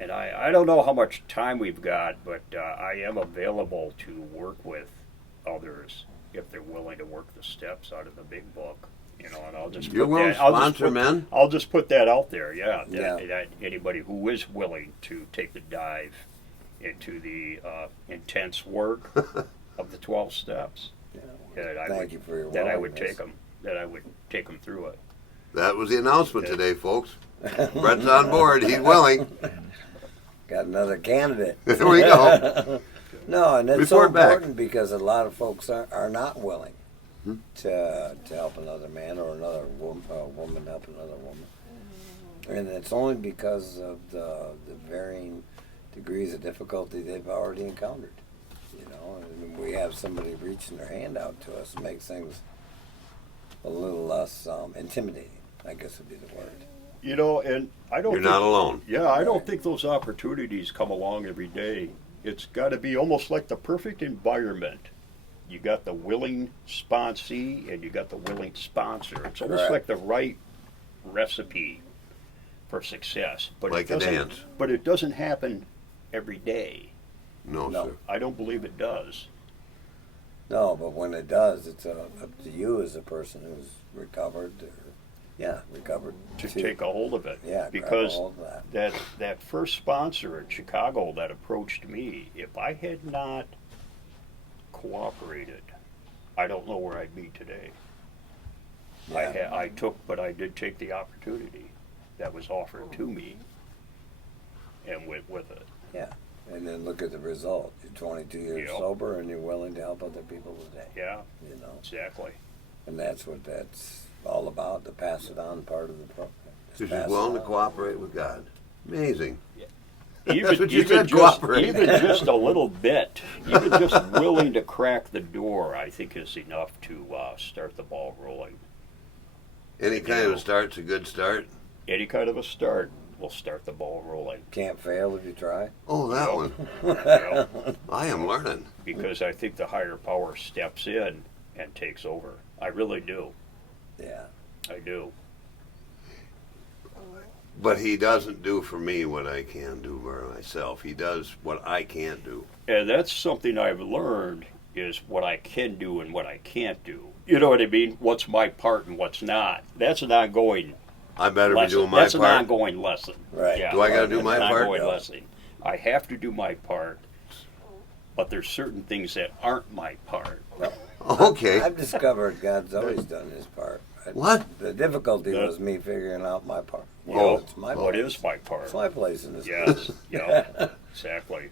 And I don't know how much time we've got, but I am available to work with others if they're willing to work the steps out of the big book. You know, and I'll just You're put willing that, to I'll just sponsor put- men? I'll just put that out there. Yeah, Yeah. that anybody who is willing to take the dive into the intense work of the 12 steps, Yeah. that I Thank would you for your that I would willingness. take them. That I would take them through it. That was the announcement today, folks. Brett's on board. He's willing. Got another candidate. Here we go. No, and it's so Report back. important because a lot of folks are not willing to help another man or another woman help another woman. And it's only because of the varying degrees of difficulty they've already encountered. You know, and we have somebody reaching their hand out to us, it makes things a little less intimidating, I guess would be the word. You know, and I don't. You're think, not alone. Yeah, I don't think those opportunities come along every day. It's got to be almost like the perfect environment. You got the willing sponsee and you got the willing sponsor. It's almost Correct. like the right recipe for success. But Like it a doesn't- dance. But it doesn't happen every day. No, No. sir. I don't believe it does. No, but when it does, it's up to you as a person who's recovered, recovered To take a hold of it. Yeah, because grab a hold of that. that first sponsor in Chicago that approached me, if I had not cooperated, I don't know where I'd be today. Yeah. I did take the opportunity that was offered to me and went with it. Yeah, and then look at the result. You're 22 years Yep. sober, and you're willing to help other people today. Yeah, You know, exactly. and that's what that's all about. The pass it on part of the program. Just Because pass he's it willing to on. cooperate with God. Amazing. Even, what you even said, just, cooperate. even just a little bit, even just willing to crack the door, I think is enough to start the ball rolling. Any kind of a start's a good start. Any kind of a start will start the ball rolling. Can't fail if you try. Oh, that Yep. one. You know, I am learning. because I think the higher power steps in and takes over. I really do. Yeah. I do. But he doesn't do for me what I can do for myself. He does what I can't do. And that's something I've learned is what I can do and what I can't do. You know what I mean? What's my part and what's not. That's an ongoing I better be lesson. doing my That's part. an ongoing lesson. Right. Yeah. Do I gotta do That's my an part? ongoing No. lesson. I have to do my part, but there's certain things that aren't my part. Okay. I've discovered God's always done his part. What? The difficulty That- was me figuring out my part. Oh, It's my what place. is my part? It's my place in this. Yes, yeah, exactly.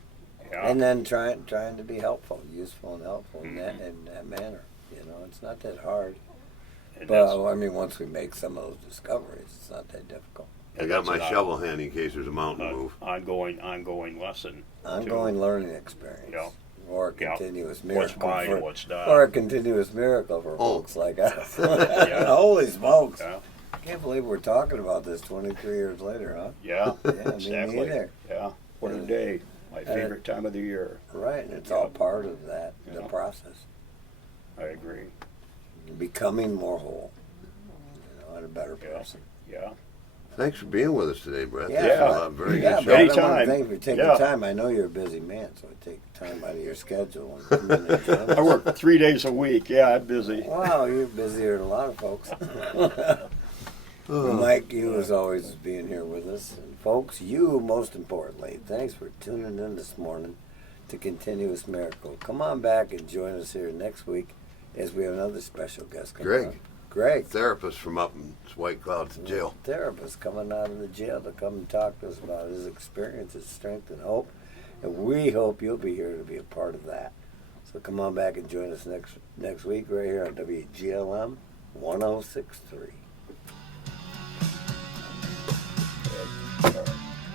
Yeah. And then trying to be helpful, useful and helpful in Mm-hmm. that manner. You know, it's not that hard. And that's- But I mean, once we make some of those discoveries, it's not that difficult. I got that's my an shovel handy in case there's a mountain move. ongoing lesson. Ongoing learning experience. Yeah. Or a Yeah. continuous What's miracle. mine, for, what's not. or a continuous miracle for Oh. folks like us. Yeah. Holy smokes. Yeah, I can't believe we're talking about this 23 years later, huh? yeah, Yeah, me exactly. neither. Yeah, what a day. My favorite time of the year. Right, and it's all part of that, the Yeah. process. I agree. Becoming more whole, you know, and a better Yeah. person. Yeah. Thanks for being with us today, Brett. Yeah. This was a very Yeah, good but I show. want to Anytime. thank you for taking Yeah. time. I know you're a busy man, so I take time out of your schedule. And come in and join us. I work 3 days a week. Yeah, I'm busy. Wow, you're busier than a lot of folks. Mike, you as always is being here with us. And folks, you most importantly, thanks for tuning in this morning to Continuous Miracle. Come on back and join us here next week as we have another special guest coming Greg. on. Greg. Therapist from up in White Cloud jail. Therapist coming out of the jail to come and talk to us about his experience, his strength, and hope. And we hope you'll be here to be a part of that. So come on back and join us next week right here on WGLM 1063.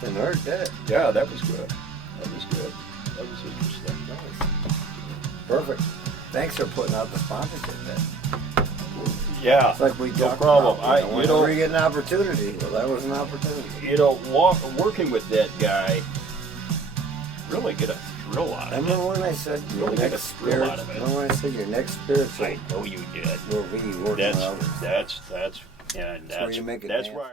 Didn't hurt, did it? Yeah, that was good. That was good. That was interesting. Perfect. Thanks for putting out the sponsorship then. Yeah, It's like we no talked problem. about. Whenever we get an opportunity, well, that was an opportunity. Working with that guy, really get a thrill out of it. Remember when I said your Really get a next thrill spirit? out of it. Remember when I said your next spiritual I know you did. will be working with others? That's and where you make it that's dance. why.